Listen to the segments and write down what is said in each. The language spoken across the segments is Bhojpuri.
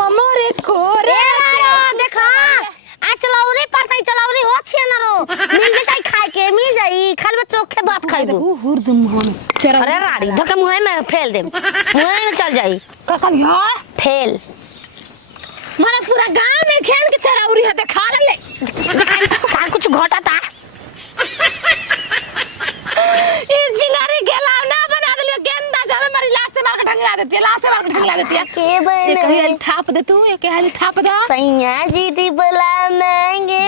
मोरे खोरे देखा आ चलौरी पड़तै चलौरी हो छिए न रो मिल जतै खाए के मिल जाई खाली में चोखे बात खाई दू हुरदम मुंह में चरा अरे राड़ी धके मुंह में फेल दे मुंह में चल जाई का कहलियो फेल मारे पूरा गांव में खेल के चरौरी हते खा ले का कुछ घटा था ई जिंगारी गेला ना बना देलियो गेंदा जावे मारी लाश से मार के ढंगला देती है लाश से मार के ढंगला देती है के बने एक हल थाप दे तू एक हल थाप दे सैया जी दी बुला मांगे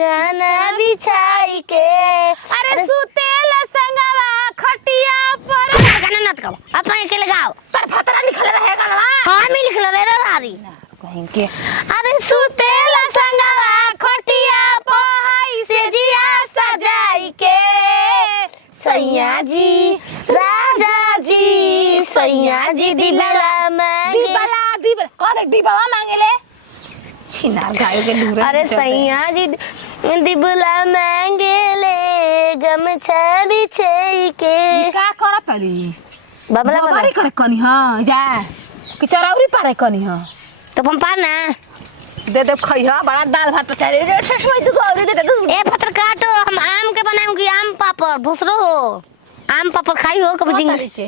गाना बिछाई के अरे सुतेला संगवा खटिया पर गाना नत गाओ अपना अकेले गाओ पर फतरा लिखल रहेगा ना हां मैं लिखल रे रारी कहीं के अरे सुतेला संगवा खटिया पहाई से जिया सजाई के सैया जी राजा जी सैया जी दिबला मांगे दिबला कौन दिबला मांगे ले छिनार गाय के लूरे अरे सैया जी दिबला मांगे ले गमछा बिछाई के का कर पड़ी बबला बारी करे कनी हां जा कि चरौरी पारे कनी हां तो हम पार ना दे खई हां बड़ा दाल भात तो चले रे ससमई तू को दे दे ए पत्थर काटो हम आम के बनाएंगे आम पापड़ भोसरो हो आम पापड़ खाई हो कब जिंग के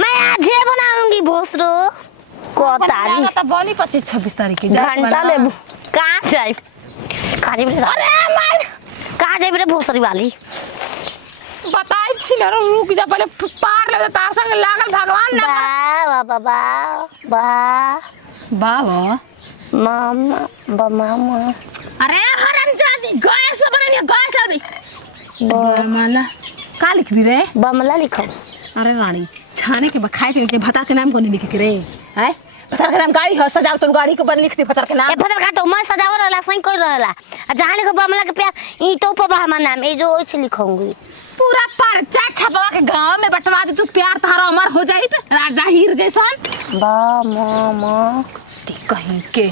मैं आज बनाऊंगी भोसरो को तारी तो बनी 25 26 तारीख के घंटा ले कहां जाए काजी बे अरे मार कहां जाए बे भोसरी वाली बताई छी ना रुक जा पहले पार ले तार संग लागल भगवान ना बा बा बा बाबा मामा मामा अरे हरामजादी गैस बननी गैस लाबी बमला का लिख दी रे बमला लिखो अरे रानी छाने के खाए के भतार के नाम कोनी लिख के रे हैं भतार के नाम गाड़ी ह सजाव तो गाड़ी के बन लिख दे भतार के नाम ए भतार का तो मैं सजाव रहला सही कोई रहला आ जाने को बमला के प्यार ई तो पर हमर नाम ए जो ओइसे लिखूंगी पूरा पर्चा छपवा के गांव में बंटवा दे तू प्यार तारा अमर हो जाई त राजा हीर जैसन बा मामा ती कहीं के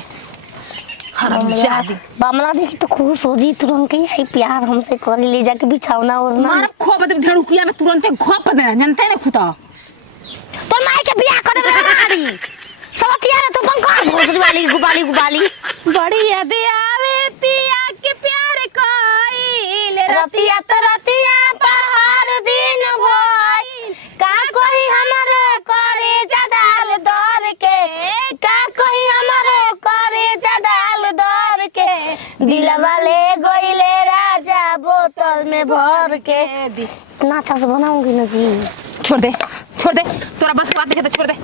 हरामजादी बमला देखी तो खुश हो जी तुरंत ही आई प्यार हमसे कर ले जाके बिछावना और ना मार खोप दे ढेड़ुकिया में तुरंत घोप दे जानते ने खुदा तो माई के बियाह करे गाड़ी सवतिया रे तो पंखा भोसरी वाली गुबाली बड़ी याद आवे पिया के प्यार कोई रतिया तो रतिया पहाड़ दिन भई का कोई हमरे करे जदाल दौर के का कोई हमरे करे जदाल दौर के दिलवा ले गइले राजा बोतल में भर के इतना अच्छा से बनाऊंगी ना जी छोड़ दे तोरा बस बात देखे तो छोड़ दे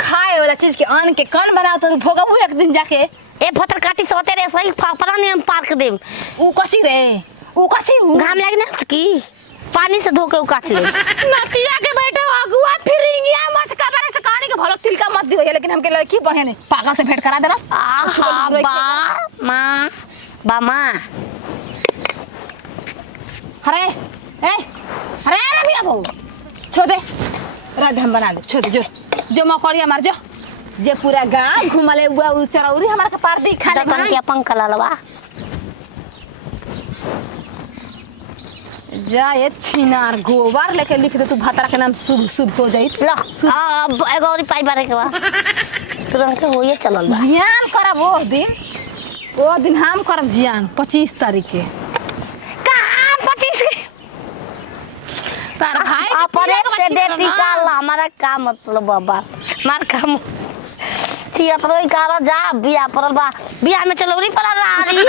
खाए वाला चीज के आन के कौन बनाओ तो भोगबू एक दिन जाके ए फतर काटी सोते रे सही फापरा ने हम पार्क देम ऊ कसी रे ऊ कसी घाम लागी ना की पानी से धो के काट ले नतिया के बेटे अगुआ फिरिंगिया मत कबरे से कहानी के भलो तिलका मत दियो लेकिन हमके लड़की बढ़े नहीं पागल से भेंट करा देना आहा बा माँ अरे ए अरे रमिया बहू छोड़ दे रात हम बना दे छोड़ दे जो मकड़िया मार जो जे पूरा गांव घुमले हुआ उ चरौरी हमार के पार दी खाने दतन के पंख लालवा जा ये छिनार गोबर लेके लिख दे तू भातारा के नाम शुभ शुभ हो जाई ला अब एगो और पाई बारे के बा तुरंत होइए चलल बा जियान करब वो दिन हम करब जियान 25 तारीख के कहां 25 के तार भाई अपने से डेट निकाल हमारा का मतलब बाबा मार काम छी अपनो इकारा जा बिया परल बा बिया में चलौरी पड़ा रही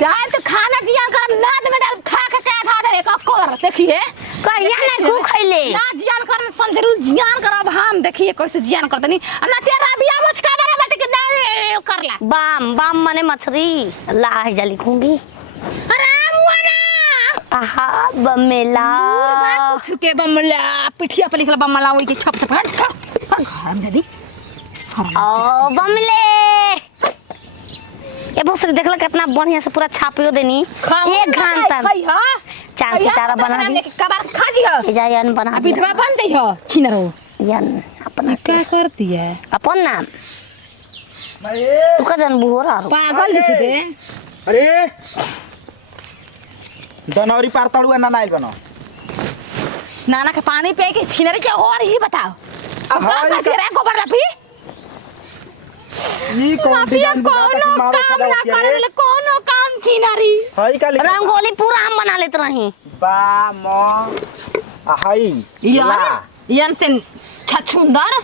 जाए तो खाना जियान करब नाद में डाल खा के क्या था दे कक्कर देखिए कहिया नहीं खू खइले ना जियान कर समझरू जियान करब हम देखिए कैसे जियान करतनी ना तेरा बिया मुझका बरा बेटे के ना करला बाम माने मछली लाह जा लिखूंगी अरे मुआना आहा बमेला कुछ के बमला पिठिया पे लिखला बमला वही के छप छप हट हम जदी ओ बमले ए बस देखला कितना बढ़िया से पूरा छापियो देनी एक घंटा खई ह चांद सितारा बना दी कबार खा जी ह जायन बना दी विधवा बन गई ह छिनरो यन अपना क्या करती है अपन नाम तू का जन बुहो रहा पागल लिख दे अरे जनवरी पार तड़ुआ ना नाइल बनो नाना के पानी पे के छिनरे के और ही बताओ अब का कर रे गोबर लपी ई कौन लपिया डिजाइन कोनो काम ना करे ले कोनो काम छिनारी हई का लिखा रंगोली पूरा हम बना लेते रही। बा म हई यन से छछुंदर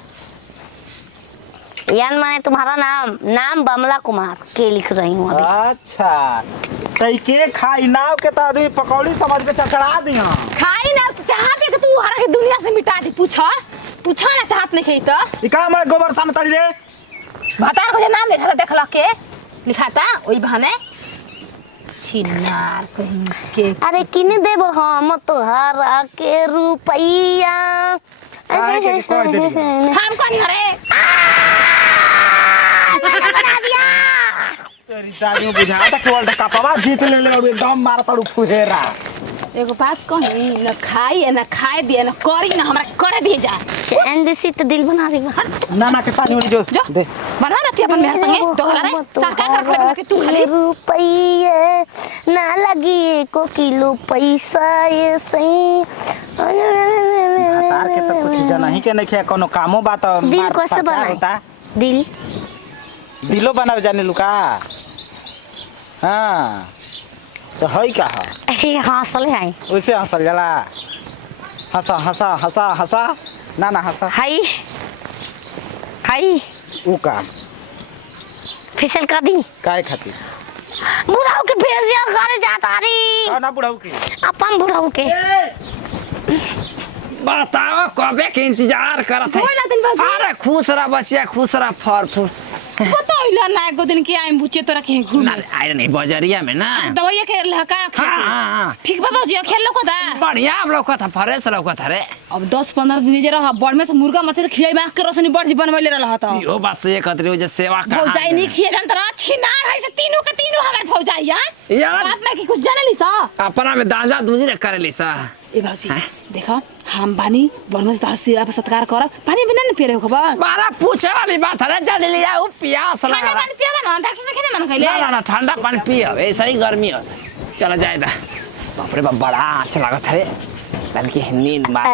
यान माने तुम्हारा नाम बमला कुमार के लिख रही हूँ अभी। अच्छा तई के खाई नाव के त आदमी पकौड़ी समझ के चचड़ा दिया खाई ना चाहते कि तू हरा के दुनिया से मिटा दी पूछा ना चाहत नहीं खई त ई का मैं गोबर सान तड़ी रे भतार को जे नाम लिखा था देखला के लिखाता ओई बहाने छिनार कहीं के अरे किने देब हम तोहरा के रुपैया काहे के कोई दे दिया? हम कोनी हरे बना दिया। तेरी दादी बुझाता कि वर्ल्ड कपवा जीत ले ले और एकदम मार पड़ू फुहेरा एगो बात कही न खाई न खाए दिए न करी न हमरा करे दिए जा एनडीसी तो दिल बना देगा। नाना के पानी वाली जो जो दे बना ना ती अपन मेहर संगे दोहरा रे सरकार कर खले के तू खाली रुपये ना लगी को किलो पैसा ये सही। तार के तो कुछ जाना ही के नहीं किया कोनो कामो बात दिल कैसे बनाए दिल दिलो बनावे जाने लुका हां तो हई का है हंसल है वैसे हंसल जाला हंसा हंसा हंसा हंसा ना ना हंसा हाई हाई ऊ का फेशियल कर दी काय खातिर बुढ़ाऊ के फेशियल करे जाता री का ना बुढ़ाऊ के अपन बुढ़ाऊ के बताओ कबे के इंतजार करत है। बोला दिन बाबू। अरे खुश रह बचिया खुश रह फर फूल बताइला ना एको दिन के आइम बुचे तो रखे घूम ना आए नहीं बजरिया में ना दवाई के लहका हाँ, हाँ। ठीक बाबा जी खेल लो को दा बढ़िया आप लोग था फ्रेश लोग था रे अब 10-15 दिन जे रहा बड़ में से मुर्गा मछली खियाई माख के रोशनी बड़ जी बनवले रहल त यो बात से एक खतरे जे सेवा का भौजाई नहीं खिए जन तरह छिनार है से तीनों के तीनों हमर भौजाई हां यार। बात में की कुछ जाने ली सा अपना में दाजा दूजी ने करे ली सा ए बाबूजी हैं? देखो हम बानी बड़ में दार सेवा पे सत्कार कर पानी बिना न पिए खबर मारा पूछे वाली बात है जल्दी लिया वो प्यास लगा ठंडा रहा पानी पिए ना डॉक्टर ने खेने मन खइले ना ना ठंडा पानी पियो ऐसा ही गर्मी हो चला जाए दा बाप रे बाप बड़ा अच्छा लगा था रे बल्कि नींद मार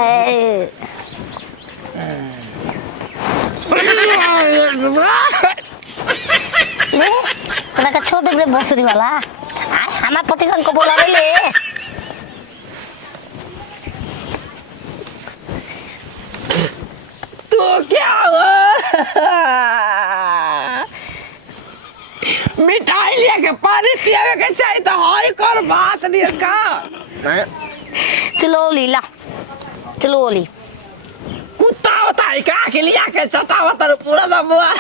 तोरा का छोड़ दे भोसरी वाला हमार पति सन को बोला ले तो क्या हुआ मिठाई लिया के पानी पियावे के चाहिए तो हाई कर बात नहीं का चलो लीला चलो ली कुत्ता होता है का के लिया के चटा होता है पूरा दबुआ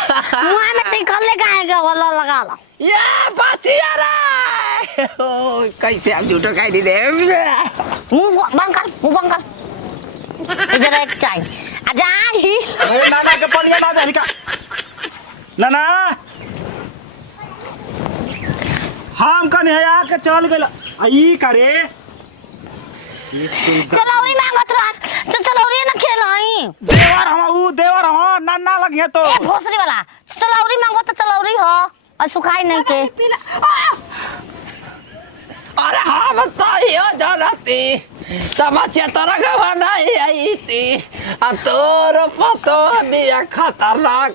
मुंह में से कर ले गाएगा वाला लगा ला ये बचिया रे ओ, कैसे आप झूठो खाई दी दे मुंह बंद कर इधर एक चाय आजा ही अरे नाना के पड़िया ना जानी का नाना हम कने आके चल गेल आई करे चलौरी मांगत रहा चलौरी ना खेलाई देवर हम नाना लगिए तो ए भोसरी वाला चलौरी मांगो तो चलौरी हो और सुखाई नहीं के अरे हम तो यो जानती तमाचे तरह गवा नहीं आई थी आ तोर पतो बिया खतरनाक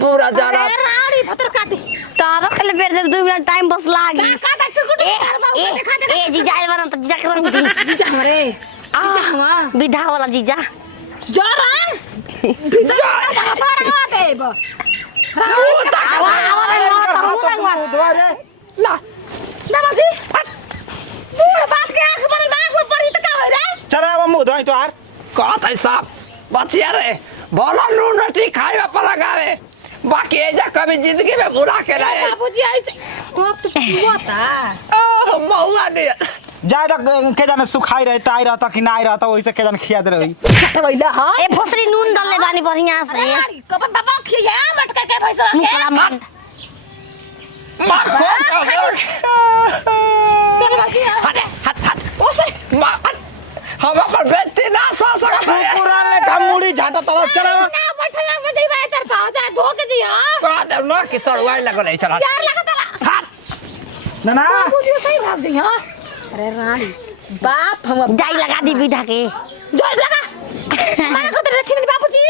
पूरा जाना अरे रानी भतर काटी तारा के लिए बेर 2 मिनट टाइम बस लागी का का टुकुटी दिखा दे ए जीजा बना तो जीजा करन दी जीजा हमरे जीजा हवा विधा वाला जीजा जरा जीजा हमारा देब ला ना बाजी बूढ़ बाप के आंख पर नाक में पड़ी त का हो रे चल अब मुंह धोई तो आर कहत है साहब बचिया रे बोला नून रोटी खाए पर लगावे बाकी एजा कभी जिंदगी में बुला के रहे बाबूजी ऐसे तो हुआता मौआ ने ज्यादा के जाने सुखाई रहता आई रहता कि ना आई रहता वैसे के जाने खिया दे रही कटवैला हां ए भोसरी नून डाल ले बानी बढ़िया से कबन बाबा खिया मटका के भैसा मुकला मन मार चल बाजी हट हट हट ओसे मार हम अपन बेटी ना सो सकत है कुकुरान ने कमुड़ी झाटा तला चला ना बैठला से जइबा इधर था जा धोक जी हां का न कि सड़वाई लगल है चला यार लगतला हट नाना बाबूजी सही भाग जी हां अरे रानी बाप हम जाई लगा दी विधा के जोर लगा मारा करते रहे छिन बाबूजी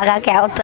लगा क्या होता